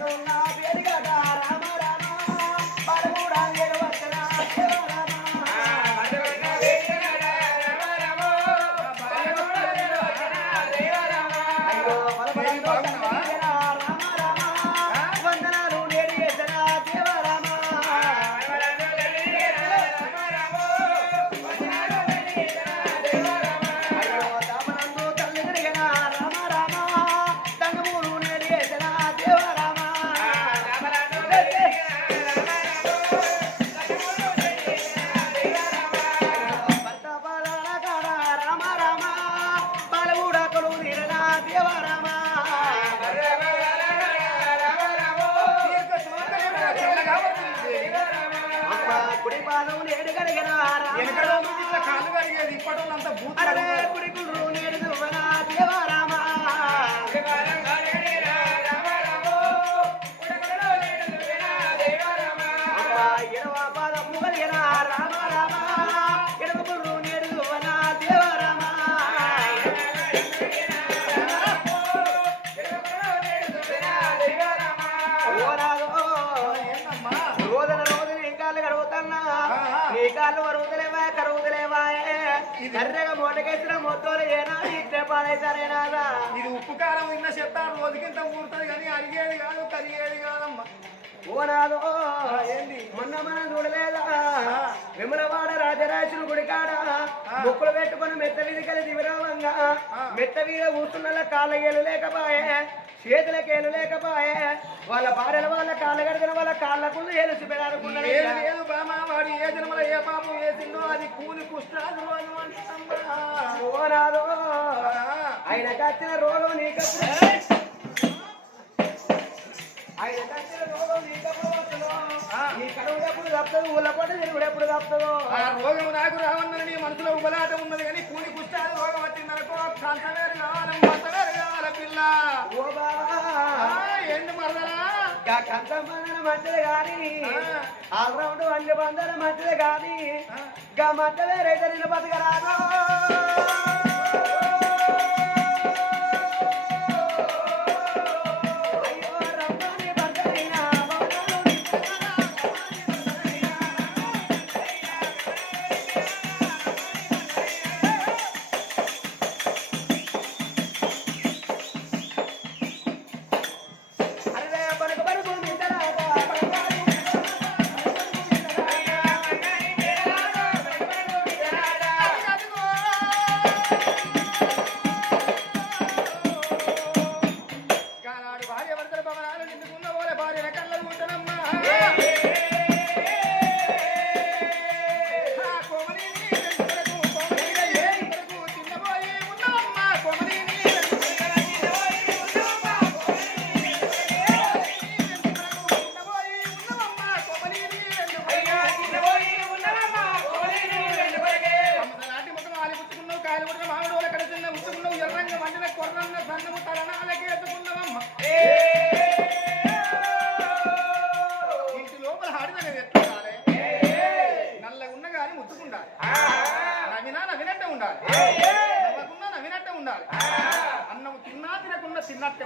నా పేరు కదా. పాదం నేడు కడగరారా ఎనకడో ఇట్లా కాళ్ళు కడిగేది ఇప్పటి అంత భూతాలు కర్రెగా మూటకేసిన మొత్తాలు ఏనా? ఇట్టే పాడైతారేనాదా ఇది ఉప్పు కారం తిన్న చెత్త రోజుకింత ఊరుతుంది కానీ అరిగేది కాదు కరిగేది కాదమ్మా. ఓనాదో ఏంది? మొన్న మనం చూడలేదా? విమలవాడ రాజరాజులు గుడికాడ ముక్కులు పెట్టుకొని మెత్త వీధికలి దివిరావంగా మెత్త వీధ కూర్చున్న కాళ్ళగేలు లేకపాయే. చేతులకేలు లేకపాయే వాళ్ళ భార్యల వాళ్ళ కాళ్ళ గడిగిన వాళ్ళ కాళ్ళకు ఏలుసి పెడారుకున్నాడు బామా వాడు ఏ జన్మలో ఏ పాపం వేసిందో అది కూలి ఆ, ఆయన కచ్చిన రోగం నీకప్పుడు ఆయన కచ్చిన రోగం నీకప్పుడు నీ తప్పదు తప్పదో ఆ రోగం నాకు రావన్నది నీ మనసులో ఉన్నది కానీ కూలి కుష్టాలు రోగం వచ్చిందనుకో కావాలి కావాలి పిల్ల. ఓ ఏంటి మరదలా గా కంచం బంధన మంచిది కానీ ఆల్రౌండ్ వండి బంధన మంచిది కానీ గా మధ్య వేరైతే నిన్న బతకరాదు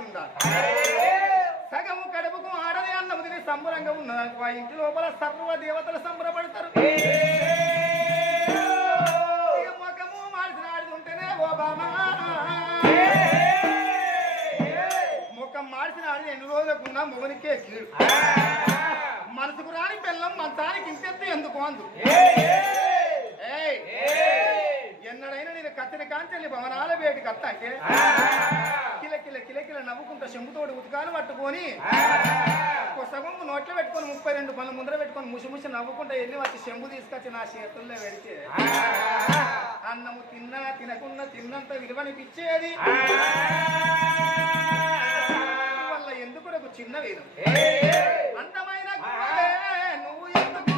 ఉండాలి సగము కడుపుకు ఆడది అన్నము తిని సంబరంగా ఉన్నది ఆ ఇంటి లోపల సర్వ దేవతలు సంబరపడతారు ముఖము మార్చిన ఆడిది ఉంటేనే ఓ బామా ముఖం మార్చిన ఆడిది ఎన్ని రోజులకున్నా మొగనికే కీడు మనసుకు రాని బెల్లం మంచానికి ఇంతెత్తు ఎందుకు అందు ఏయ్, ఎన్నడైనా నేను కత్తిని కాంచెల్లి భవనాల వేటి కత్త అంటే కిల కిల కిల కిల నవ్వుకుంటా చెంబుతోటి ఉతకాలు పట్టుకొని సగం నోట్లో పెట్టుకొని ముప్పై రెండు పనులు ముందర పెట్టుకొని ముసి ముసి నవ్వుకుంటా వెళ్ళి వచ్చి చెంబు తీసుకొచ్చి నా చేతుల్లో పెడితే అన్నము తిన్నా తినకుండా తిన్నంత విలువనిపించేది వల్ల ఎందుకు నాకు చిన్న వేదం అందమైన నువ్వు ఎందుకు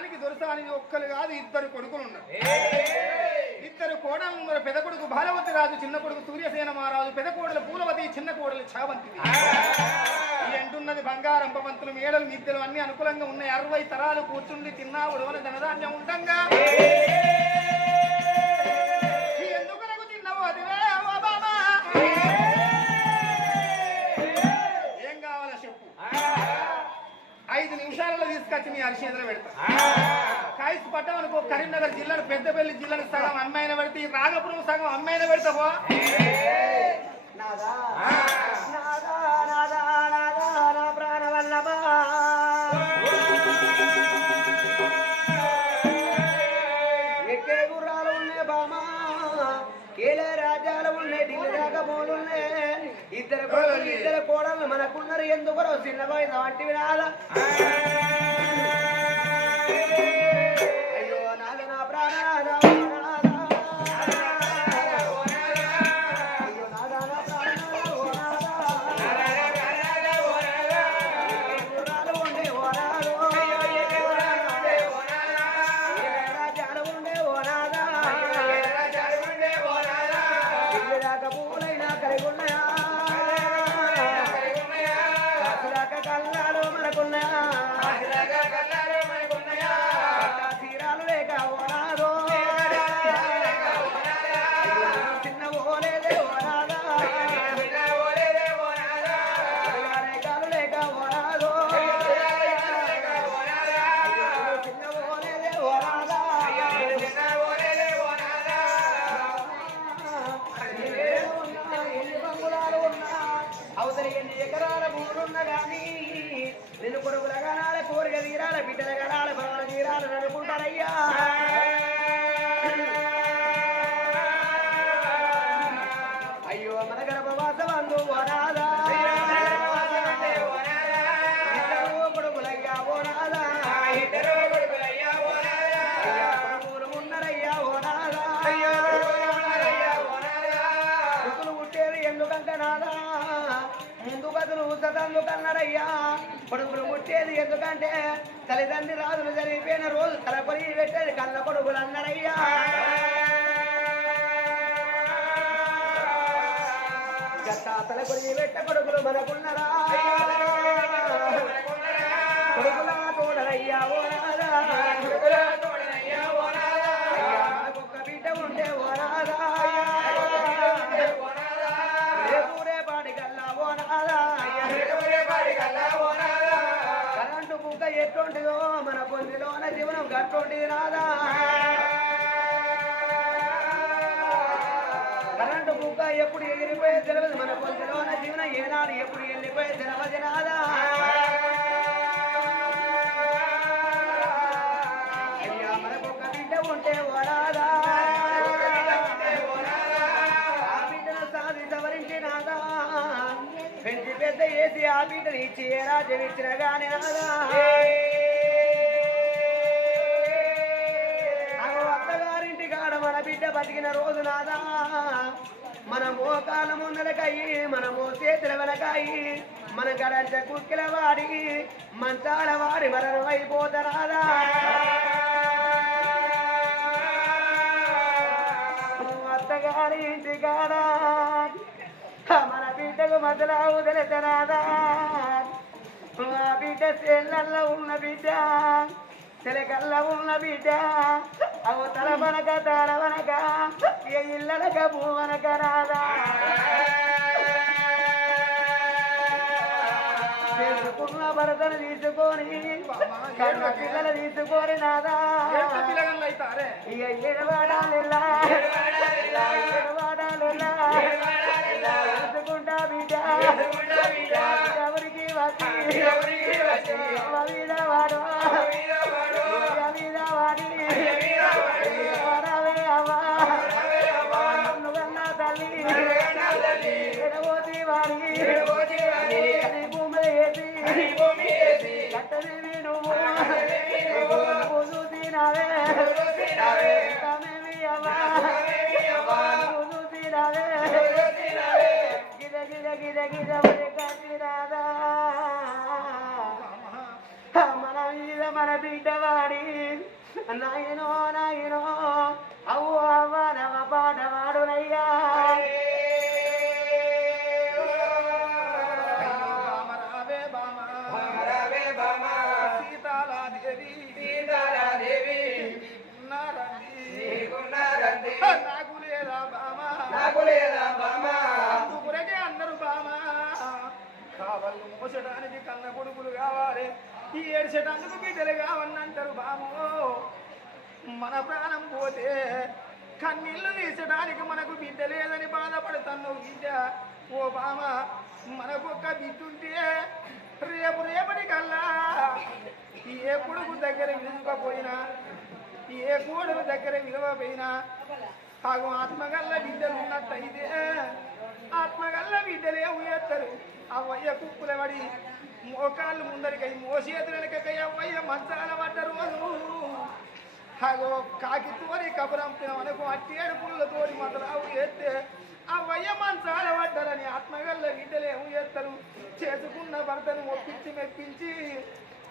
దేశానికి దొరసాని ఒక్కరు కాదు ఇద్దరు కొడుకులు ఉన్నారు. ఇద్దరు కోడలు ఉన్నారు. పెద్ద కొడుకు భారవతి రాజు చిన్న కొడుకు సూర్యసేన మహారాజు పెద్ద కోడలు పూలవతి చిన్న కోడలు చావంతివి ఈ ఎంటున్నది బంగారం పంతులు మేడలు మిద్దెలు అన్ని అనుకూలంగా ఉన్నాయి. అరవై తరాలు కూర్చుండి తిన్నా ఉడవల ధనధాన్యం ఉండంగా. తీసుకొచ్చి మీ అరిచేతిలో పెడతా. పట్టమనుకో కరీంనగర్ జిల్లాను పెద్దపల్లి జిల్లాను సగం అమ్మాయిన పెడితే ఈ రాగపురం సగం అమ్మాయిన పెడతావో నాదా నాదా నాదా నాదా నా ప్రాణ వల్లభా. ఎక్కే గుర్రాలు ఉన్నాయి బామా ఏలే రాజ్యాలు ఉన్నాయి ఢిల్లీ దాకా పోలున్నాయి ఇద్దరు కోడలు ఇద్దరు కోడలు మనకున్నారు ఎందుకు చిన్న పోయింది వంటి కళ్ళాలో మనకున్నాయా తల్లిదండ్రి రాజులు జరిగిపోయిన రోజు తలపరి పెట్టేది కళ్ళ కొడుకులందరయ్యా. తలపరి పెట్ట కొడుకులు మనకున్నరా? పొందిలోన రాదా కరెంటు బుగ్గ ఎప్పుడు ఎగిరిపోయే తెలియదు మన పొందిలోన జీవనం ఏనాడు ఎప్పుడు వెళ్ళిపోయే తెలియదు రాదా అయ్యా మనకొక్క బిడ్డ ఉంటే సవరించి పెంచి పెద్ద ఏసి ఆ బిడ్డని ఇచ్చి ఏ రాజ్యం ఇచ్చిన రాదా బిడ్డ బతికిన రోజు నాదా. మనమో కాలం ముందలకాయి మనమో చేతుల వెనకాయి మన గడంచ కుక్కిల వాడి మంచాల వాడి మరణం అయిపోతరాదా అత్తగారి ఇంటి కాదా మన బిడ్డకు మధ్యలో వదిలేతరాదా మా బిడ్డ చెల్లల్లో ఉన్న బిడ్డ తెలకల్ల ఉన్న బిడ్డ. అవు తల మనక తల మనక ఏ భూమనక రాదా. చేసుకున్న భరతను తీసుకొని కన్న పిల్లలు తీసుకొని నాదా. ఇక ఏడవాడాలిలా తీసుకుంటా బిడ్డ. ఎవరికి వచ్చి మీద నాయనో నాయనో అవ్వ అవ్వ నవ పాడవాడునయ్యా బామ. నాకు లేదా బామ. అందుకురకే మోసడానికి కన్న కొడుకులు కావాలి ఈ ఏడ్చడానికి బిడ్డలు కావని అంటారు బాము. మన ప్రాణం పోతే కన్నీళ్ళు తీసడానికి మనకు బిడ్డ లేదని బాధపడుతున్నావు బిడ్డ. ఓ బామ మనకొక్క బిడ్డ ఉంటే రేపు రేపటి కల్లా ఏ కొడుకు దగ్గర విలువకపోయినా ఏ కోడలు దగ్గర విలువపోయినా కాగు ఆత్మగల్ల బిడ్డలు ఉన్నట్టయితే ఆత్మగల్ల బిడ్డలే ఉయత్తరు అవ్వయ్య కుక్కుల పడి మోకాళ్ళు ముందరికై మోసేతుల వెనకకై అవ్వయ్య మంచాల పడ్డ రోజు అగో కాకి తోరి కబురంపిన మనకు అట్టి అడుపుల తోడి మందరావు ఎత్తే అవ్వయ్య మంచాల పడ్డారని ఆత్మగల్ల బిడ్డలేము ఎత్తరు. చేసుకున్న భర్తను ఒప్పించి మెప్పించి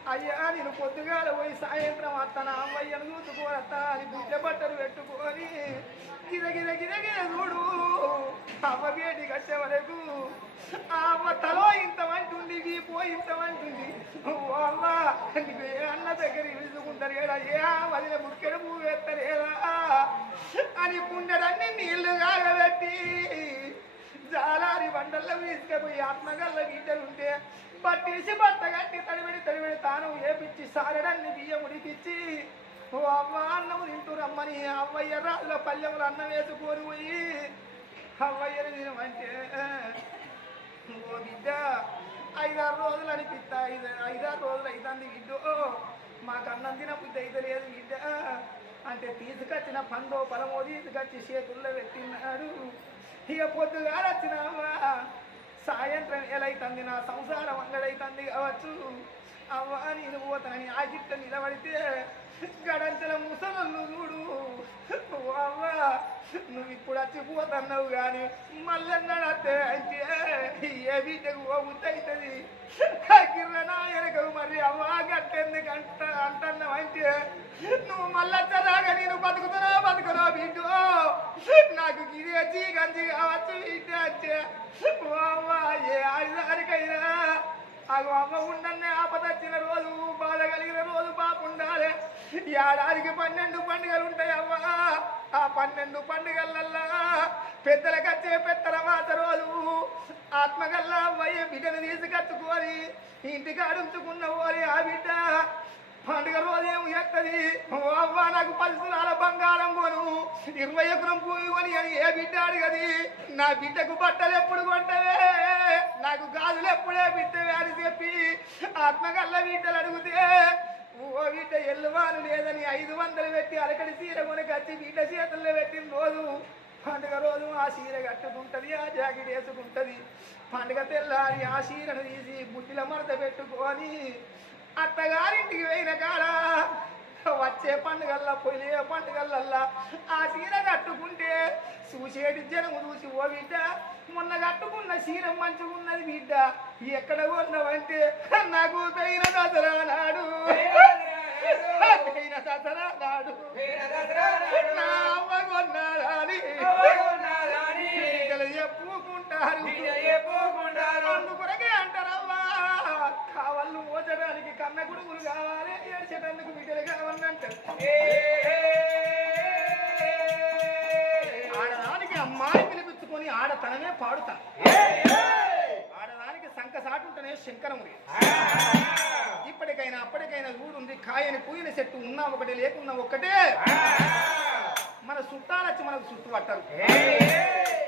అయ్యా నేను పొద్దుగాల పోయి సాయంత్రం అత్తన అమ్మయ్యను చూసుకోవత్త అని బిడ్డ బట్టలు పెట్టుకొని గిద గిద చూడు. అమ్మ వేడి కట్టే వరకు ఆ అమ్మ తలో ఇంతమంటుంది నీ పోయి ఇంతమంటుంది. అమ్మ నీకు ఏ అన్న దగ్గర విసుకుంటారు ఏడా? ఏ వదిన ముక్కెడు పువ్వు వేస్తారు అని కుండడన్ని నీళ్ళు కాగబెట్టి జాలారి బండల్లో తీసుకపోయి ఆత్మగల్ల గీటలుంటే పట్టేసి భర్త కట్టి తడిబడి తడిబడి తాను ఏపిచ్చి సారడాన్ని బియ్యం ఉడికిచ్చి ఓ అమ్మ అన్నం తింటూ రమ్మని అవ్వయ్య రాజుల పల్లెములు అన్నం వేసి పోయి అవ్వయ్యని తినమంటే ఓ బిడ్డ ఐదారు రోజులు అనిపిస్తా ఐదు ఐదారు రోజులు అవుతుంది బిడ్డ మాకు అన్నం తినబుద్ధి అయితే లేదు బిడ్డ అంటే తీసుకొచ్చిన పందో పరమో తీసుకొచ్చి చేతుల్లో పెట్టినాడు ఇక పొద్దుగా వచ్చినావా సాయంత్రం ఎలైతుంది నా సంసారం అంగడైతుంది కావచ్చు. అవ్వ నేను పోతానని ఆ గిట్ట నిలబడితే గడంచెల ముసలు చూడు. అవ్వ నువ్వు ఇప్పుడు వచ్చిపోతున్నావు కానీ మళ్ళీ నడతే అంటే ఏ బిడ్డకు ఓ అవుతుంది నాయనకు మరి అవ్వ గట్టెందుకు అంట అంటున్నావు అంటే నువ్వు మళ్ళొచ్చరాగా నేను బతుకుతున్నా బతుకున్నా బిడ్డు. నాకు గిరి వచ్చి గంజి కావచ్చు బిడ్డ వచ్చి అగో అమ్మ ఉండన్నే ఆపదొచ్చిన రోజు బాధ కలిగిన రోజు బాగుండాలి ఏడాదికి పన్నెండు పండుగలు ఉంటాయి అవ్వ. ఆ పన్నెండు పండుగలల్లా పెద్దలకు వచ్చే పెద్దల రోజు. ఆత్మగల్లా అవ్వయ్యే బిడ్డను తీసుకచ్చుకొని ఇంటికి అడుంచుకున్న ఆ బిడ్డ పండుగ రోజేమో ఎత్తది అవ్వ నాకు పలుసురాల బంగారం కొను. ఇరవై ఎకరం భూమి కొని అని ఏ బిడ్డ అడిగది? నా బిడ్డకు బట్టలు ఎప్పుడు కొంటవే? నాకు గాజులు ఎప్పుడే బిడ్డవే అని చెప్పి ఆత్మగల్ల బిడ్డలు అడిగితే ఓ బిడ్డ ఎల్లువాను లేదని ఐదు వందలు పెట్టి అలకడి చీర కొనకొచ్చి బిడ్డ చేతుల్లో పెట్టిన రోజు పండుగ రోజు ఆ చీర కట్టుకుంటుంది ఆ జాకెట్ వేసుకుంటుంది. పండుగ తెల్లారి ఆ చీరను తీసి బుద్ధిలో మడత పెట్టుకొని అత్తగారింటికి పోయిన కాడ వచ్చే పండుగల్లా పొలియే పండుగలల్లా ఆ చీర కట్టుకుంటే చూసేటి జనము చూసి ఓ బిడ్డ మొన్న కట్టుకున్న చీర మంచిగున్నది బిడ్డ. ఎక్కడ కొన్నావంటే నాకు పోయిన దసరా నాడు. పోయిన దసరా నాడు. నా అవ్వ కొన్నారని బిడ్డలు చెప్పుకుంటారు. అందుకొరకే కావాళ్ళు ఓచడానికి కన్న గుడుగులు కావాలి ఏడ్చేటందుకు బిడ్డలు కావాలంటారు ఆడదానికి అమ్మాయి పిలిపించుకొని ఆడతనమే పాడుతా. ఆడదానికి సంక సాటుంటేనే శంకరముడి ఇప్పటికైనా అప్పటికైనా చూడుంది కాయని పూయిన చెట్టు ఉన్నా ఒకటి లేకున్నా ఒక్కటే. మన చుట్టాలొచ్చి మనకు చుట్టు పట్టరు.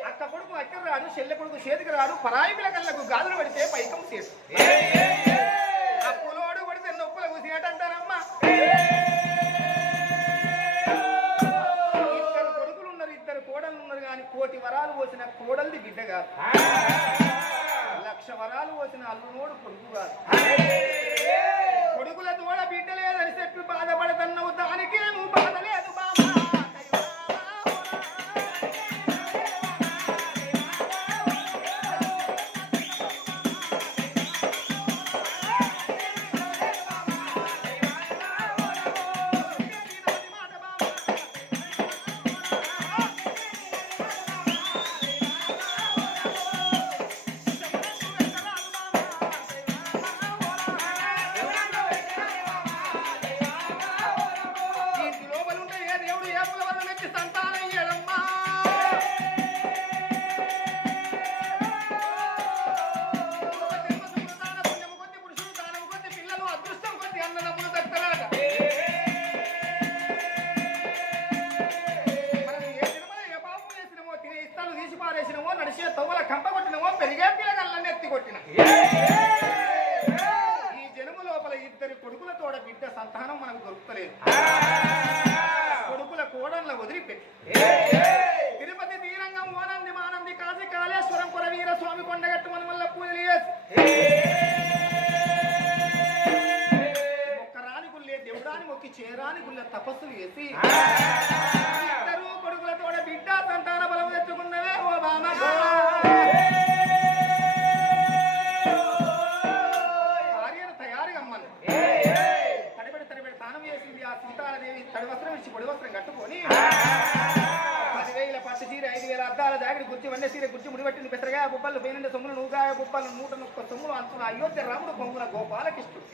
అక్క కొడుకు అక్కడ రాడు చెల్లె కొడుకు చేతికి రాడు పరాయి పిల్లకల్లకు గాజులు పడితే పైకం చేసు ఇద్దరు కొడుకుల తోడ బిడ్డ సంతానం మనకు దొరుకుతలేదు. కొడుకుల కోడన్ల వదిలిపెట్టి. తిరుపతి తీరంగం ఓనంది మానంది కాశీ కాళేశ్వరం కొరవీర స్వామి కొండగట్టు మన వల్ల పూజలు చేసి మొక్కి చేరాని గుళ్ళ తపస్సు చేసి ఇద్దరు కొడుకుల తోడ బిడ్డ సంతాన బలం తెచ్చుకున్నవే ఓ బామ. విడిచి పొడి వస్త్రం కట్టుకొని పదివేల పట్టు చీర ఐదు వేల అద్దాల జాగిడి గుర్చి వన్య చీర గుర్చి ముడిపెట్టింది పెసరగా బొబ్బలు పేనిండి సొమ్ములు నూగాయ బొబ్బలు నూట ముప్పై సొమ్ములు అంటున్న అయోధ్య రాముడు పొంగున గోపాలకృష్ణుడు.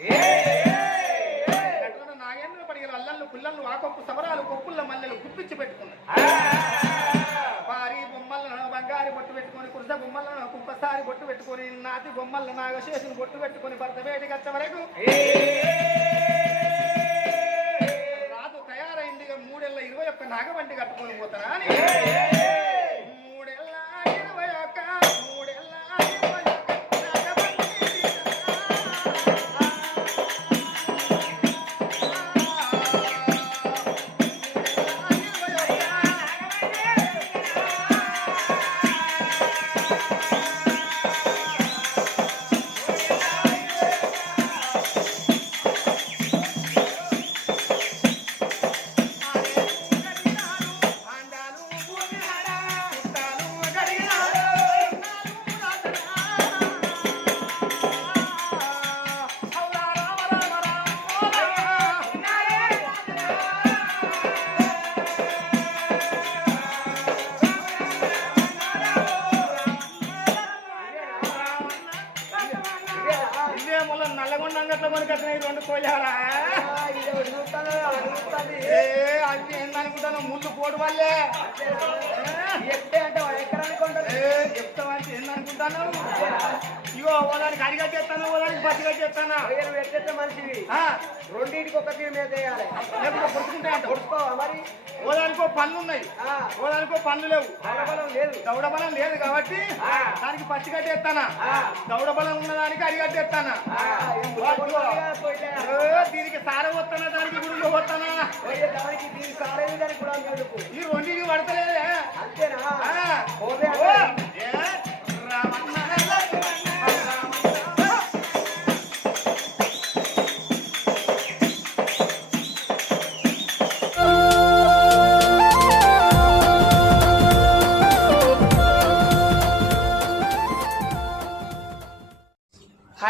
నాగేంద్ర పడిగల అల్లళ్ళు పుల్లళ్ళు ఆకొప్పు సమరాలు కొప్పుల మల్లెలు గుప్పించి పెట్టుకున్నాడు. వారి బొమ్మలను బంగారి బొట్టు పెట్టుకొని కుర్స బొమ్మలను కుప్పసారి బొట్టు పెట్టుకొని నాటి బొమ్మలను నాగశేషుని బొట్టు పెట్టుకొని భర్త వేడికి వచ్చే వరకు మూడేళ్ళ ఇరవై ఒక్క నాగబండి కట్టుకొని పోతానా అని. రెండు కోయారా అది ఏందనుకుంటాను ముందు కోడు వల్లే అంటే ఎక్కడ ఎకరానికి కొంటాడు. ఏందనుకుంటాను? ఓదానికి అడిగట్టేస్తాను ఓదానికి పచ్చి కట్టేస్తానా అయ్యా, నువ్వు ఎట్టెట్ట మనిషివి రెండింటికి ఒక తీరు మీద వేయాలి. లేకపోతే కొట్టుకుంటా అంట కొడుకోవా మరి? ఓదానికో పనులు ఉన్నాయి. ఆ, ఓదానికో పనులు లేవు. లేదు. దౌడ బలం లేదు కాబట్టి దానికి పచ్చి కట్టేస్తానా దౌడ బలం ఉన్నదానికి అడిగట్టేస్తానా దీనికి సారం వస్తానా దానికి గురువు వస్తానా దానికి దీనికి దానికి కూడా తెలుపు ఈ రెండింటికి పడతలేదే. అంతేనా?